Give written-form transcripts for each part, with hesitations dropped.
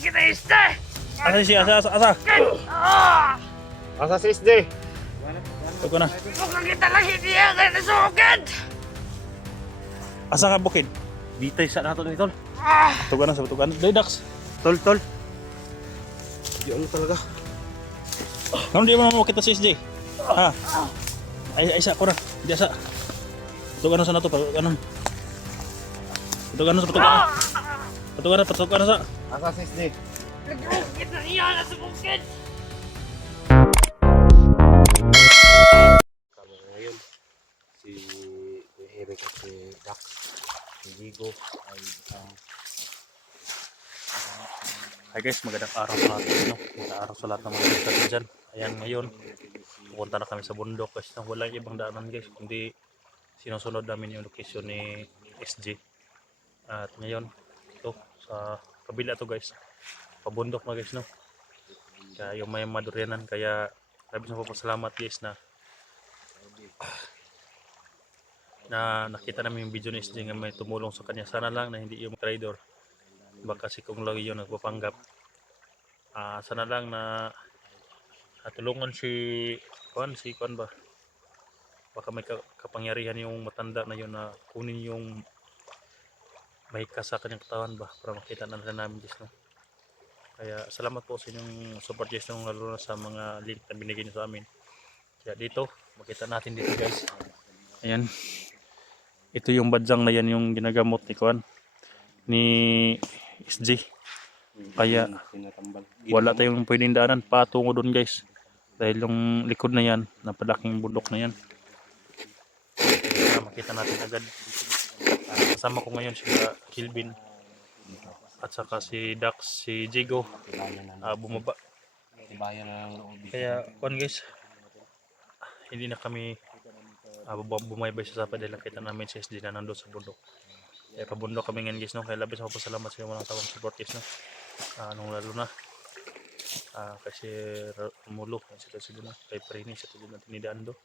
kita isda. Asa si asa. Asa si SD? Ito ko na. Mukhang kita lagi dia kaya nasugad. Asa ka bukid? Bitay sa nato ni tol. Tugan na sa tugan. Dai Dax. Tol. Di ano talaga. Kamu di mana mau kita si SJ? Ha. Ay sa ko na. Di asa. Tugan na sa nato pag ano. Tugan na sa tugan. Tugan na sa. Asa si SD? Nagugit na iya na sa bukid. Kami ngayon si Eric at si Dax, si Gigo ay isang Hi guys, magandang araw sa lahat. No? Magandang araw sa lahat ng mga guys dyan. Ayan ngayon, pupunta na kami sa bundok guys. No? Walang ibang daanan guys, kundi sinusunod namin yung location ni SG. At ngayon, ito sa kabila to guys. Pabundok na guys, no? Kaya yung may maduryanan, kaya labis na papasalamat guys na nakita namin yung video ni SG nga may tumulong sa kanya. Sana lang na hindi yung trader. Baka si Kung Lagi yun nagpapanggap. Sana lang na tulungan si Kwan ba? Baka may kapangyarihan yung matanda na yun na kunin yung mahika sa kanyang katawan ba para makita na namin guys, no? Kaya salamat po sa inyong support guys, no? Lalo na sa mga link na binigay niyo sa amin. Kaya dito, makita natin dito guys. Ayan. Ito yung badyang na yan yung ginagamot ni Kwan ni SG. Kaya wala tayong pwedeng daanan patungo doon guys. Dahil yung likod na yan, napalaking bundok na yan. Kaya makita natin agad. Kasama ko ngayon si Kilvin at saka si Dax, si Jigo bumaba. Kaya Kwan guys, hindi na kami bumaybay sa sapa dahil nakita namin si SG na nandun sa bundok. Kaya pabundok kami ngayon guys, no? Kaya labis ako pasalamat sa mga tawang support guys, no? Nung lalo na kasi Romulo si Tasido na kay Prini sa Tasido na tinidaan do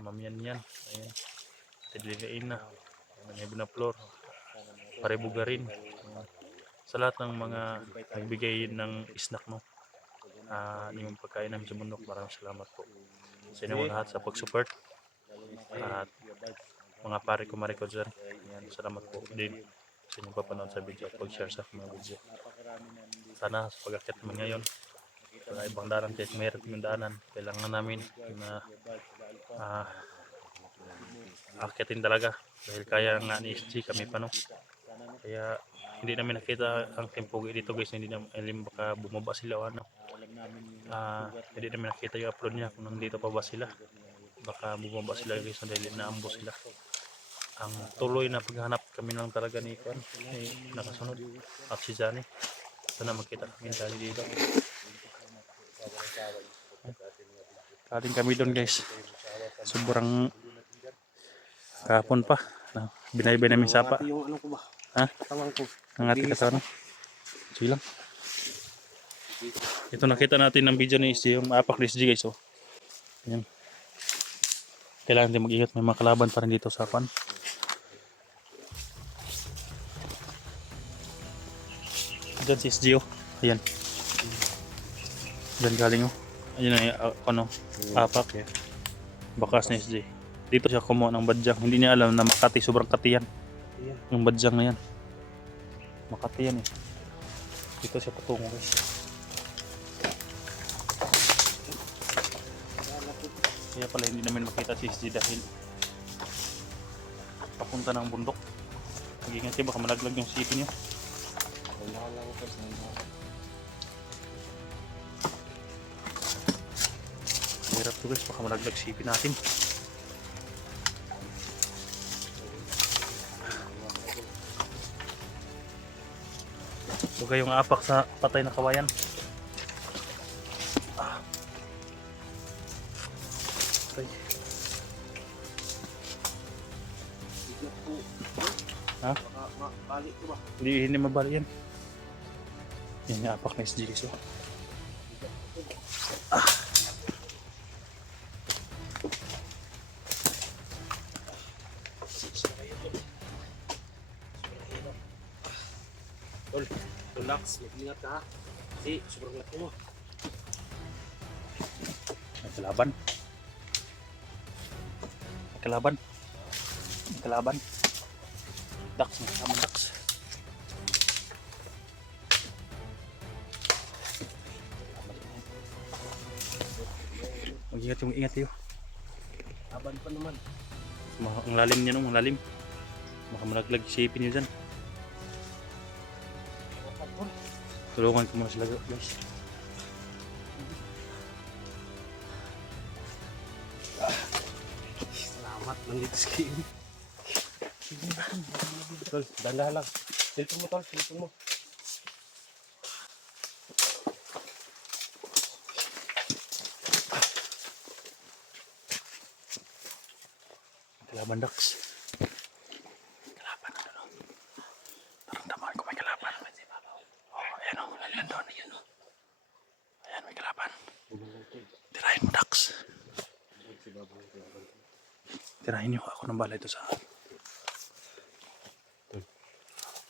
mamiyan yan, ayan tidiliin na manibon na floor paribugarin sa lahat ng mga nagbigay ng snack, no? Yung pagkain namin sa bundok. Maraming salamat po sa inyong lahat sa pag-support at mga pare ko mariko dyan. Ayan, salamat po din sa inyong papanood sa video at pag-share sa mga video. Sana sa pag-akit naman ngayon sa ibang daanan, kahit mayroon yung daanan, kailangan namin na akitin talaga dahil kaya nga ni SG kami pa, no? Kaya hindi namin nakita ang tempogi dito guys, hindi namin baka bumaba sila o ano. Hindi namin nakita yung upload niya kung nandito pa ba sila, baka bumaba sila guys dahil naambo sila. Ang tuloy na paghanap kami lang talaga ni Kwan, nakasunod at si Johnny. Sana makita kami dali dito. Kaling kami doon guys, sobrang kahapon pa binaybay namin sapa. yung ano ko ba? Ha? Katawan ko. Ang ating katawan. Sige lang. Ito nakita natin ng video ni SG, yung apak ni SG guys, oh. Ayan. Kailangan din mag-ingat, may mga kalaban pa rin dito sa pan. Diyan si SG, oh. Ayan. Diyan galing, oh. Ayan na apak. Bakas ni SG. Dito siya kumuha ng badyang. Hindi niya alam na Makati, sobrang kati yan. Yung badyang na yan. Makati yan eh. Dito siya patungo guys. Kaya pala hindi namin makita si SG dahil papunta ng bundok. Mag-ingat kayo, baka malaglag yung sipi niya. Hirap to guys, baka malaglag sipi natin. Huwag kayong apak sa patay na kawayan. Okay. Ha? Balik ko ba? Hindi mabali yan. Yan yung apak na SG. So. Tol, Dax, mag-ingat ka ha. Kasi sobrang laki mo. May kalaban. May kalaban. May kalaban. Dax, may kalaban Dax. Mag-ingat yung ingat yun. Laban pa naman. Ang lalim niya nung, ang lalim. Baka malaglag sipin niyo dyan. Tulungan ko muna sila guys. Salamat, nandito si Kim. Tol, dandahan lang. Silpon mo tol, silpon mo. Kalaban Dax. Kalaban ano. Naramdaman ko may kalaban. Oh, ayan o. Ayan doon. Ayan, may kalaban. Tirahin mo Dax. Tirahin niyo. Ako nang bala ito sa...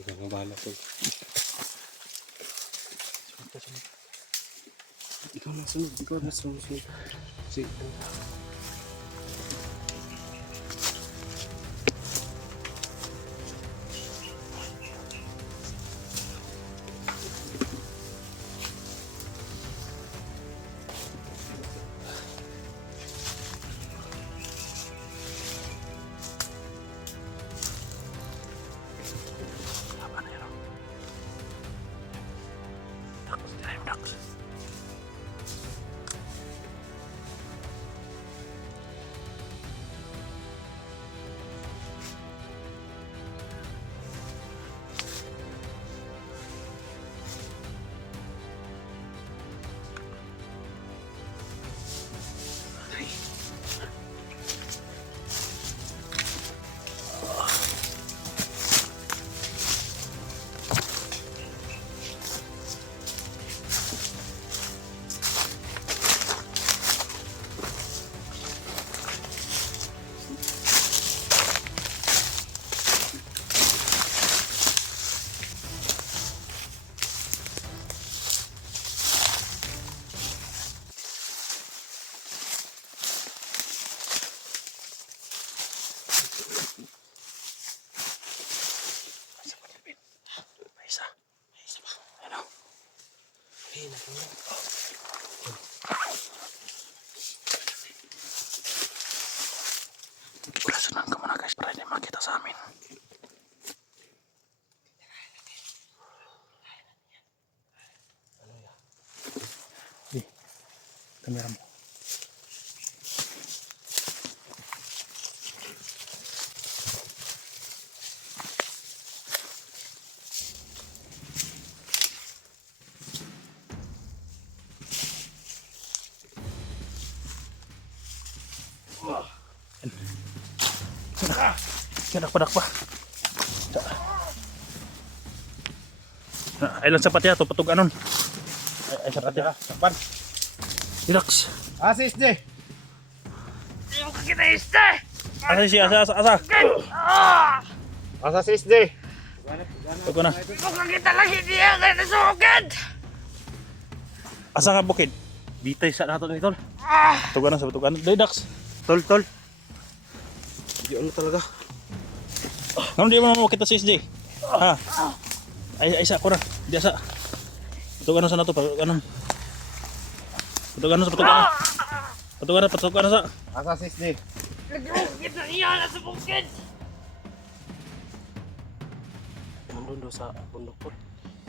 Ikaw nga bahala tol. Ikaw na sunod. Ikaw na sunod. Si... Kalaban na yan o. Dax, tirahin mo Dax. May isa. May isa pa. Ano? Hey, nakuha. Kulasunan ka muna guys para hindi makita sa amin. Di, kamera mo. Dakpa. Ay lang sapat ya to patug anon. Ay sapat ya. Sakpan. Relax. Asis di. Yung kinaiste! Asa si asa. Asa sis di. Tugo na. Yung kakita lang hindi yan kaya nasugad! Asa nga bukid. Bitay sa nato ni tol. Tugo na sa tugan. Dai Dax. Tol. Di ano talaga. Ngano di mo makita si SJ? Ha. Ay isa ko na. Di asa. Tugo na sa nato pag anon. Tugo na sa. Asa sis di. Nagbukid na niya na sa bukid! Nandun do sa bundok tol.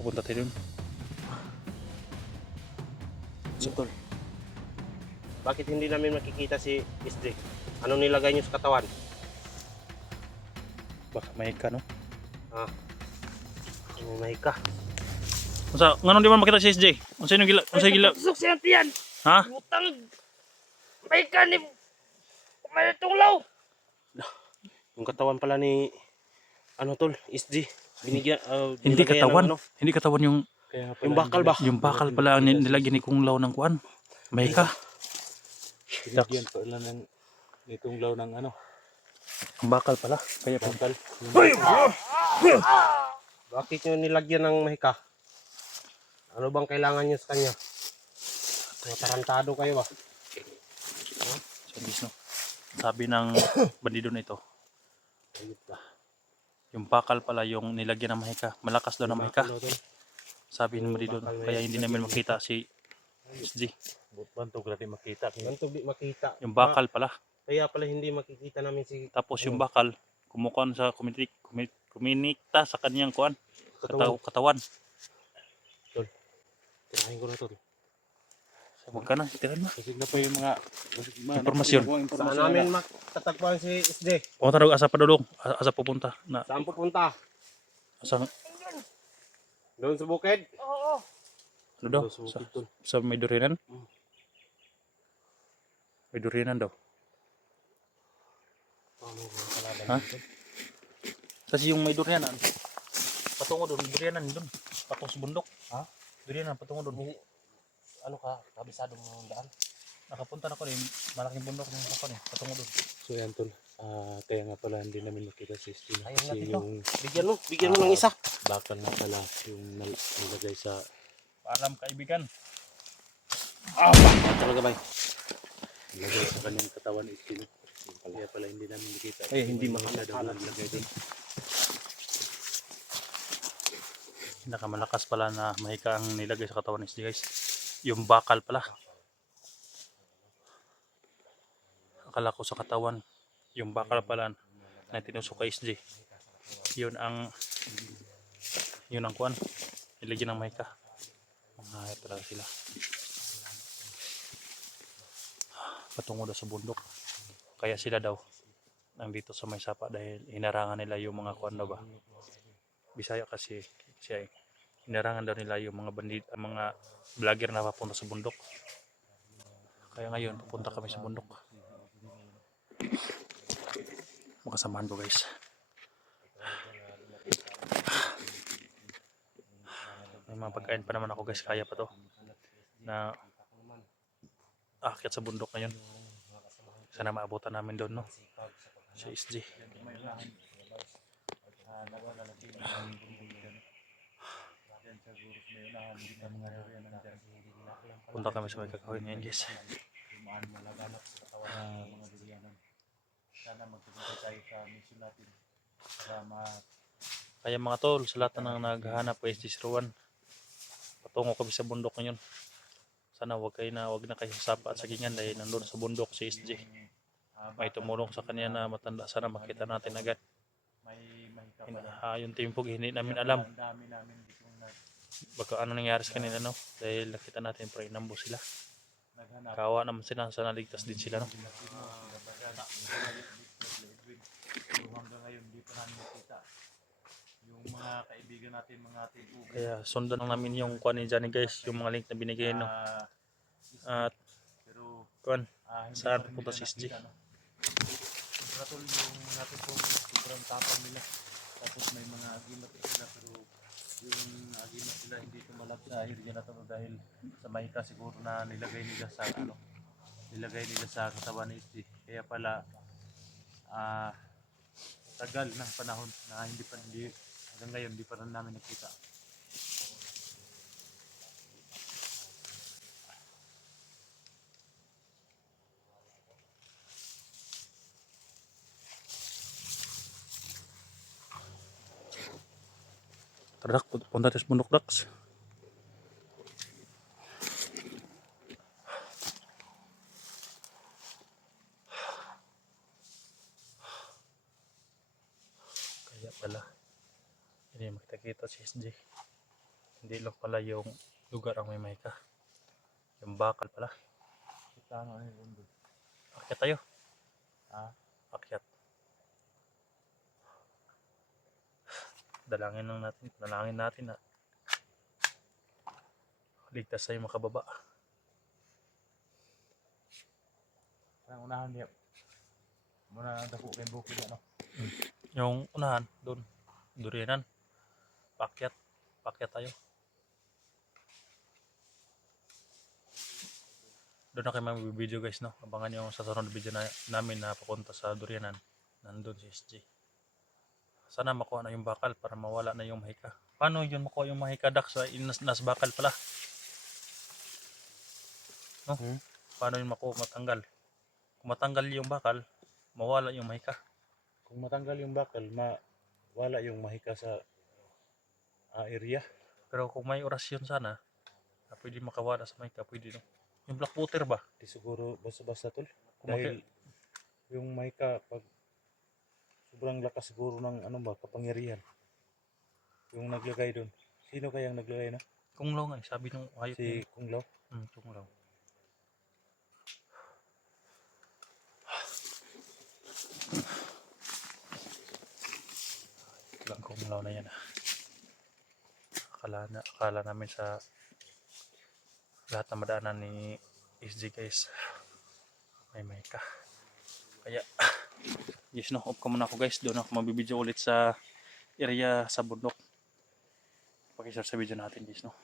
Pupunta tayo dun. Tol. Bakit hindi namin makikita si SD? Ano nilagay niyo sa katawan? Baka may ka no. May ka. Unsa ngano di mo makita si SJ? Unsa yung gila? Unsa gila? Pasok siya tiyan! Ha? Butang! May kanib! May tunglaw! Yung katawan pala ni ano tol, SD. Binigyan Hindi nilagayan ng katawan. ano, Hindi katawan yung yung bakal ba? yung bakal pala ang nilagyan ni Kung Lao ng kuan. May ka. Binigyan pala ng itong law ng ano, Ang bakal pala. Kaya bakal. Bakit nyo nilagyan ng mahika? Ano bang kailangan niyo sa kanya? Matarantado kayo ba? So guys, no? Sabi ng bandido na ito, Ayun ba? yung bakal pala yung nilagyan ng mahika. Malakas daw ng mahika. Bakal daw tol. Sabi ng bandido. Kaya hindi namin makita si SG. Bantog natin makita. Ganito di makita. Yung bakal pala. Kaya pala hindi makikita namin si Tapos yung bakal, kumukuhan sa kuminikta sa kanyang kuan. Katawan. Tirahin ko na tol. Huwag ka na, tirahan mo. Kasi na pa yung mga Impormasyon. Saan namin matatagpuan si SD? O tarog, asa padulong, asa pupunta. Na, Saan pupunta? asa, Doon sa bukid? Oo. ano daw? Sa may durianan? May durianan daw. Ha? Kasi yung may durianan, patungo doon, durianan doon. Patungo sa bundok. Ha? Durianan, patungo doon. Ano ka? Kabisado mo ng daan? Nakapunta na ko rin, malaking bundok ng ako eh, patungo doon. So yan tol. Kaya nga pala hindi namin makita si Steve. Ayun na Kasi dito. yung Bigyan mo ng isa. bakal nga pala yung nilagay sa Paalam kaibigan. Talaga ba? nilagay sa kanyang katawan ni Steve. Kaya pala hindi namin makita. Ay, hindi masyadong nilagay doon. Nakamalakas pala na mahika ang nilagay sa katawan ni SG guys. Yung bakal pala. Akala ko sa katawan. Yung bakal pala na tinusok kay SG. Yun ang kuan. Nilagyan ng mahika. Mga hayop talaga sila. Patungo daw sa bundok. Kaya sila daw nandito sa may sapa dahil hinarangan nila yung mga kuan daw ba. Bisaya kasi siya eh. Hinarangan daw nila yung mga bandit, mga vlogger na papunta sa bundok. Kaya ngayon pupunta kami sa bundok. Makasamahan ko guys. May mga pagkain pa naman ako guys, kaya pa to. Na aakyat sa bundok ngayon. Sana maabutan namin doon no. Sa SG. Punta kami sa may kakawin ngayon guys. Kaya mga tol, sa lahat ng naghahanap po SG01, patungo kami sa bundok ngayon. Sana wag na kayo sapa at sagingan dahil nandun sa bundok si SG. May tumulong sa kanya na matanda, sana makita natin agad. Yung timpog hindi namin alam. Baka ano nangyari sa kanila no, dahil nakita natin pero inambo sila. Kawa naman sila, sana ligtas din sila no. Yung mga kaibigan natin, mga tinugan. Kaya sundan lang namin yung kuan ni Johnny guys, yung mga link na binigay no. At kuan, saan pupunta si SG? Katol yung natin po, sobrang tapang nila. Tapos may mga agimat sila pero yung agimat sila hindi tumalab sa area na to dahil sa mahika siguro na nilagay nila sa katawan ni SG. Kaya pala tagal na panahon na hindi hanggang ngayon hindi pa rin namin nakita. Tara, punta tayo sa bundok Dax. Kaya pala hindi makita-kita si SG. Hindi lang pala yung lugar ang may mahika. Yung bakal pala. Kita ano yun. Akyat tayo. Akyat. Dalangin natin na ligtas tayo makababa. Ang unahan niya. Muna dako kay bukid ano. Yung unahan doon, durianan. Pakyat tayo. Doon na kayo mag-video guys no. Abangan niyo sa sunod video namin na papunta sa durianan. Nandun si SG. sana makuha na yung bakal para mawala na yung mahika. Paano yun makuha yung mahika, Dax? Nas bakal pala. No? Paano yun matanggal? Kung matanggal yung bakal, mawala yung mahika. Kung matanggal yung bakal, wala yung mahika sa area. Pero kung may orasyon sana, na pwede makawala sa mahika, pwede no. Yung black water ba? Di siguro basta-basta tol. Kung Dahil yung mahika, pag sobrang lakas siguro ng kapangyarihan. Yung naglagay doon. Sino kayang naglagay na? Kunglaw nga, sabi nung hayop Si niya. Kung Lao. Kunglaw. Lang kunglaw na yan. Akala namin sa lahat ng madaanan ni SG guys, may ka. Kaya, yes no, off ka muna ako guys. Doon ako mabibidyo ulit sa area sa bundok. Pakishare sa video natin guys no.